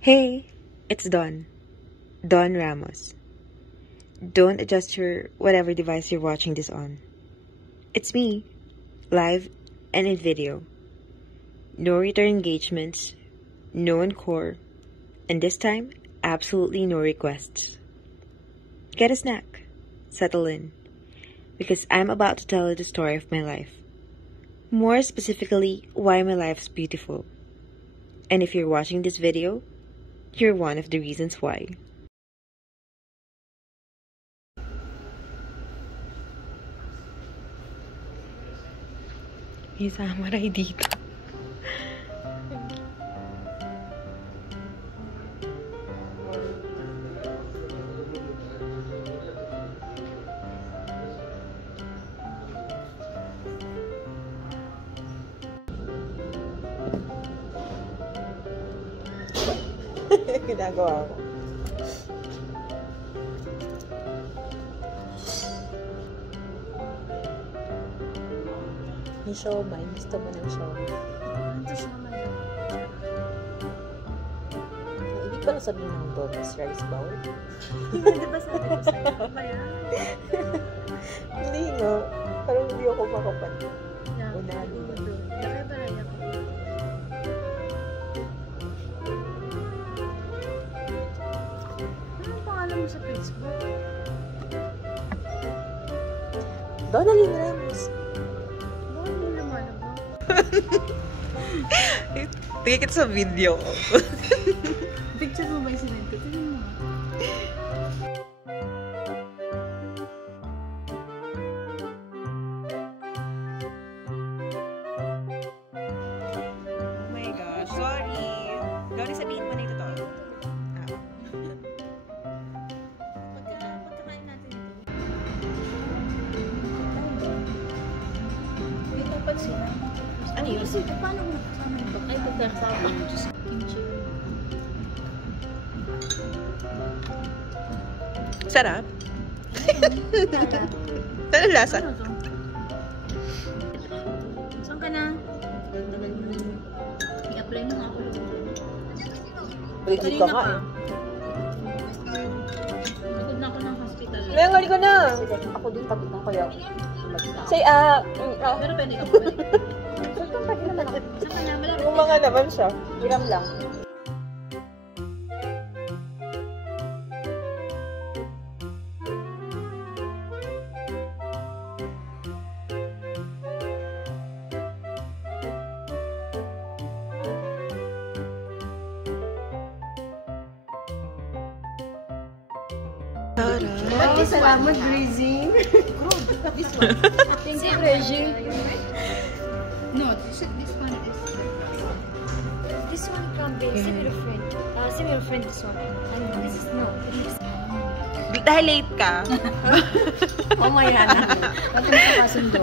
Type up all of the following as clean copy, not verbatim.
Hey, it's Dawn. Dawn Ramos. Don't adjust your whatever device you're watching this on. It's me, live and in video. No return engagements, no encore, and this time, absolutely no requests. Get a snack, settle in, because I'm about to tell you the story of my life. More specifically, why my life's beautiful. And if you're watching this video, you're one of the reasons why. May samurai dito. Ginagawa ko. May siomai. Gusto mo ng siomai? Ano siomai? Ibig pala sabihin ng Donuts Rice Bowl? Hindi ba sabi ko sa'yo? Ano ba yan? Hindi nga. Parang hindi ako makapansin. Yeah. Unahan mo. Kaya ba na yan? Ano pangalan mo sa Facebook? Donalyn Ramos. Bakit mo naman ako? Tingin kita sa video ko. Picture mo ba yung sinend ko? Tingnan mo. Oh my gosh, sorry. Donnie, sabihin mo na ito to. Pagkakain natin ito. Ito pag sila. Ano yun? Paano mo nakasama ito? Ay, pagkakasama. Kimchi. Sarap. Ano lasa? Ano to? Saan ka na? I-apply mo nga ako. Legit ka nga eh. Pagod na ako ng hospital. Ngayon, hali ka na. Ako din pagod na kaya. Say, Pero pwede ka pa. pwede naman ako. Saan ka na? Malapit Yung mga naman siya. Hiram lang. Bakit salamat, Grazing? This one. Thank you, Reggie. No, this one is... This one can be similar friend this one. And this is no. Dahil late ka. Oh my God. Pati mo sa kasundo.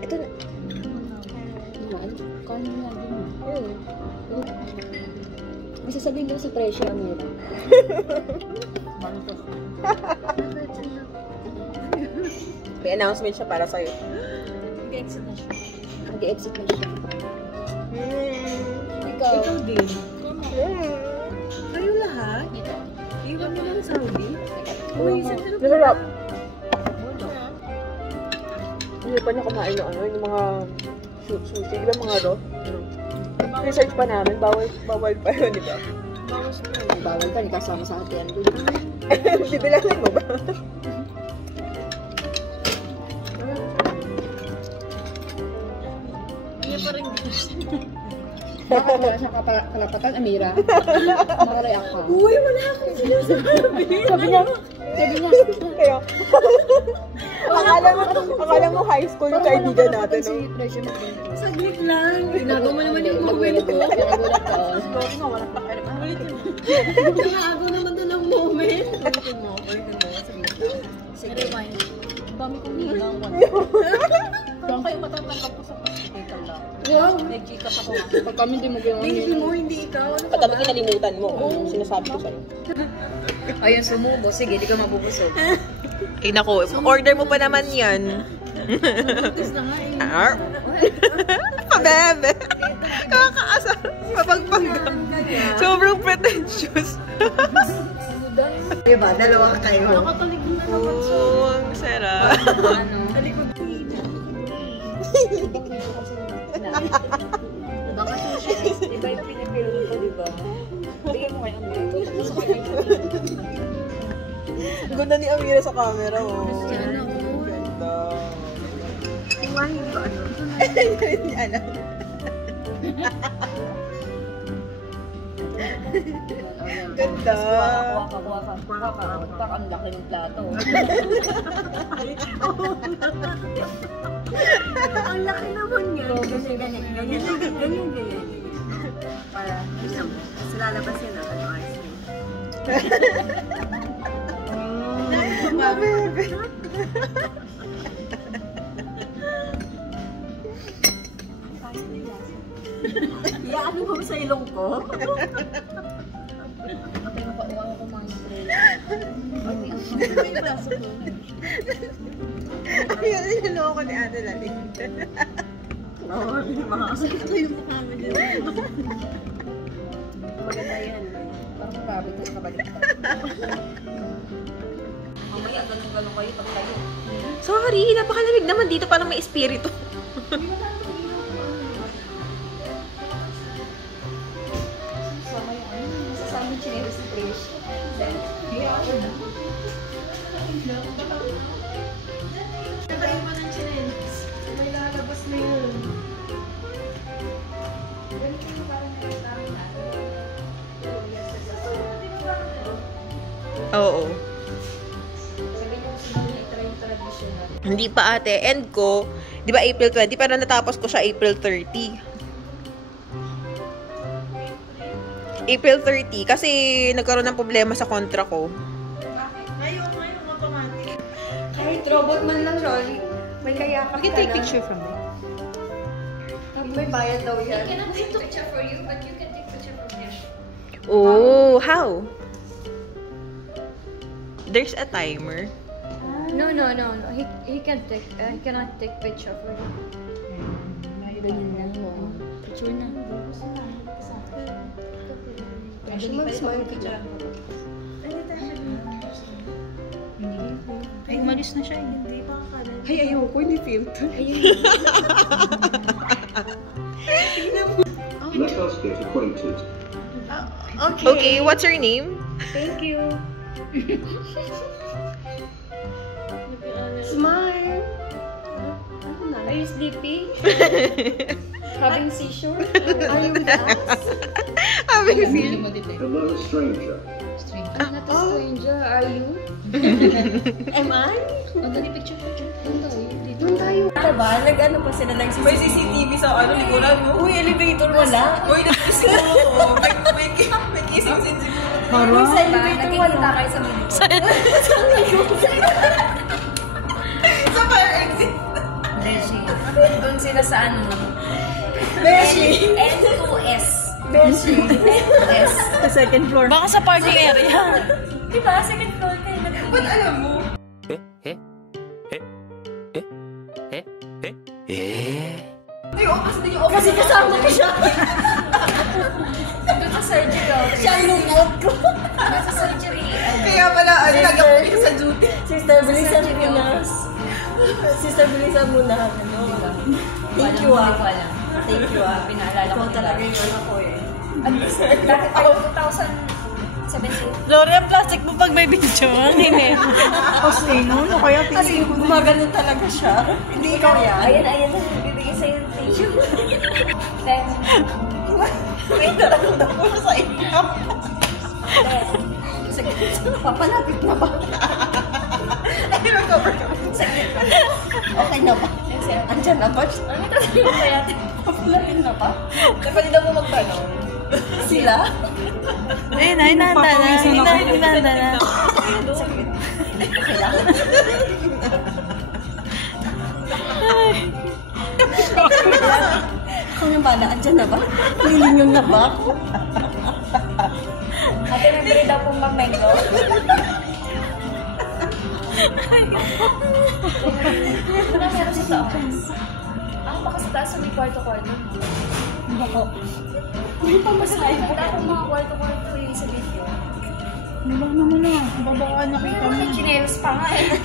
Ito na. May sasabihin daw sa presyo, Amira. May announcement siya para sa'yo. Mag-exit na siya. Mag-exit na siya. Ikaw. Ikaw din. Kayo lahat? Iwan nyo lang Saudi? Uy, saan ka na Masarap. Hindi pa niya kumain ng ano, yung mga sushi. Di ba mga ro? Research pa namin, bawal pa yun, di ba? Bawas mo. Bawal ka, hindi kasama sa atin. Bibilangin mo ba? Hindi pa rin. Bakit wala siyang kalapatan, Amira? Makareact ka. Uy, wala akong sinasabi. Sabi niya. Kaya, akala mo high school yung kaibigan natin, no? Saglit lang. Ginagawa mo naman yung moment ko. Nagulat ka. Sorry nga, walang pakialam. Ulitin mo. Nakagawa naman doon ang moment. Ulitin mo. Saglit lang. Sige, rewind. Ang dami kong hilang. Kung kayo matatangkap ko sa hospital lang. Wow. Nag-Gcash ako. Pag kami hindi mo ginawa. Hindi mo, hindi ikaw. Ano ka Pag ba? kinalimutan mo, sinasabi ko sa'yo. Ayun, sumubo. Sige, di ka mabubusog. Ay, naku. Order mo pa naman yan. Buntis na nga eh. Pabebe. Kakaasa. Mapagpag. Sobrang pretentious. Diba? Dalawa kayo. Nakatalig na naman siya. Oh, ang sarap. Baka sushi. Iba yung pinipilm ko, diba? Bigyan mo kayo ng Ang ganda ni Amira sa camera, oh. Sana ko. Ganda. Iwahin ko ano. Hindi alam. Ganda. Kuha ka. Ang laki ng plato. Ang laki naman niya. Ganyan. Para, isa mo. Kasi lalabas yun ang ano, ice cream. Mabebe. Iyaan mo sa ilong ko. Patay na pa ako kumain ng tray. Ayun, niloko ni Ate Laling. Oo, makakasakit ko yung mukha mo dyan. Maganda yan. Parang rabbit ko kabalik ka. Mamaya, ganun kayo pag tayo. Sorry, napakalamig naman dito. Parang may espiritu. Sama yung ano, masasama yung chineris ni Trish. Tayo mo ng chineris. May lalabas na yun. Oo. Sabi niyo kung sino na itry yung traditional. Hindi pa ate. End ko, di ba April 20? Pero natapos ko siya April 30. April 30. Kasi nagkaroon ng problema sa kontra ko. Ngayon, automatic. Kahit robot man lang, Rolly. May kayakap ka na. from me. May bayad daw I yan. cannot take picture for you, but you can take picture from there. Oh, how? There's a timer. No. He can take, he cannot take picture for you. Ganyan na. Picture na. Smile ka dyan. Ay, malis na siya. Hindi pa kakala. Ay, ayoko. Hindi filter. Let us get acquainted. Okay, what's your name? Thank you. Smile! Are you sleepy? Having seizure? Are you with us? Having seen. Hello, stranger. I'm not a stranger, are you? Am I? Ang dali picture. Doon tayo. Diba? Nag-ano pa sila ng May CCTV sa ano, likuran mo. Uy, elevator wala. Uy, nag-kiss mo. May kissing scene siguro. Sa elevator wala. Nakikita kayo sa video. Sa fire exit. Beshi. Doon sila sa ano. Beshi! N2S. Beshi! N2S. Sa second floor. Baka sa parking area. Diba? Second floor kayo. Ba't alam mo? Ay, kasi din yung office. Kasi kasama ko siya. Doon sa surgery. Siya ang lookout ko. Doon sa surgery. Kaya pala, nag-apply sa duty. Sister, bilisan mo na. Sister, bilisan mo na. Thank you ah. Thank you ah. Pinaalala ko Ikaw talaga yun ako eh. Dati tayo 2017. Lori, ang plastic mo pag may video. Hindi. Kasi no, kaya tingin ko gumagano talaga siya. Hindi ikaw yan. Ayan. Bibigyan sa'yo ng tissue. Then, May talagang po sa inyo. Papalapit na ba? Ay, recover ka. Okay na ba? Andyan na ba? ano tayo yung kaya? Papalapit na ba? Pwede daw mo magtanong. Sila? Ay, hinanda na. Ako yung bala, andyan na ba? Nilinyon na ba ako? Ate, may bili daw pong mamenggo. Wala meron sa taas. Ako baka sa taas may kwarto-kwarto. Bako. Hindi pa masahe. Punta akong mga kwarto-kwarto yung sa video. Wala naman na. Babaka nakita mo. May chinelos pa nga eh.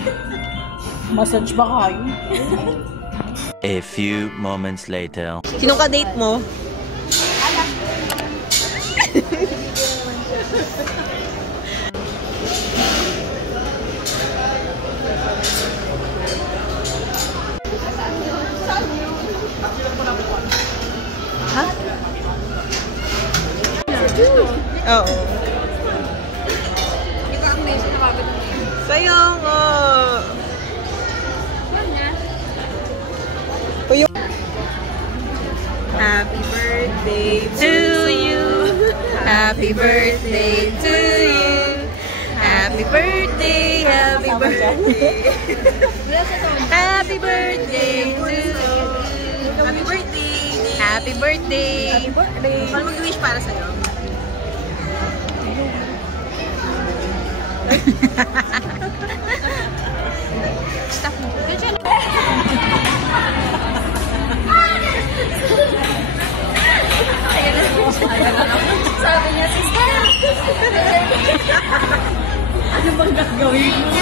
Massage ba kayo? A few moments later. Sinong ka-date mo? Ha? Oo. Ikaw ang may sinakagad ng name. Sayang ah. Happy birthday to you. Happy birthday to you. Happy birthday, happy birthday. Happy birthday to you. Happy birthday. Happy birthday. Happy birthday. Paano mag-wish para sa'yo? Stop mo. Sabi niya, sister! Ano bang gagawin mo?